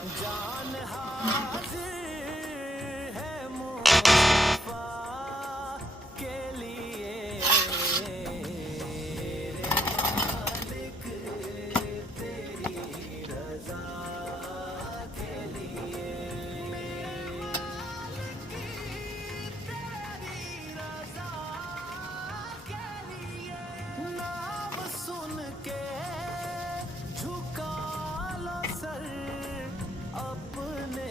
जान हाजिर है मुस्तफा के लिए रे मालिक तेरी रजा के लिए तेरी रजा के लिए नाम सुन के झुका लो सर अपने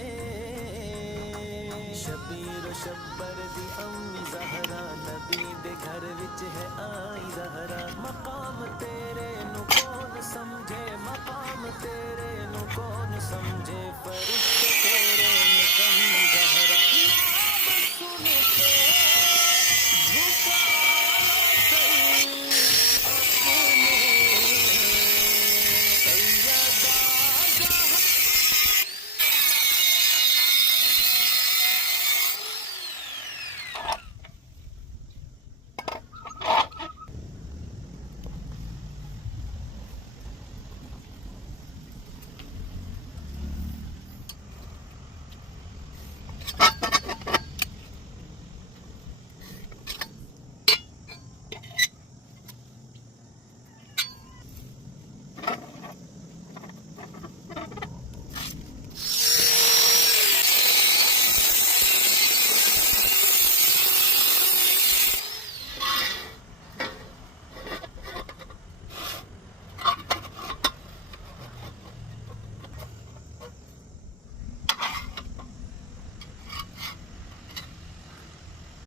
शबीर शब्बर दी अम्मी ज़हरा नबी दे घर विच है आई ज़हरा मकाम तेरे नु कौन समझे मकाम तेरे नु कौन समझे पर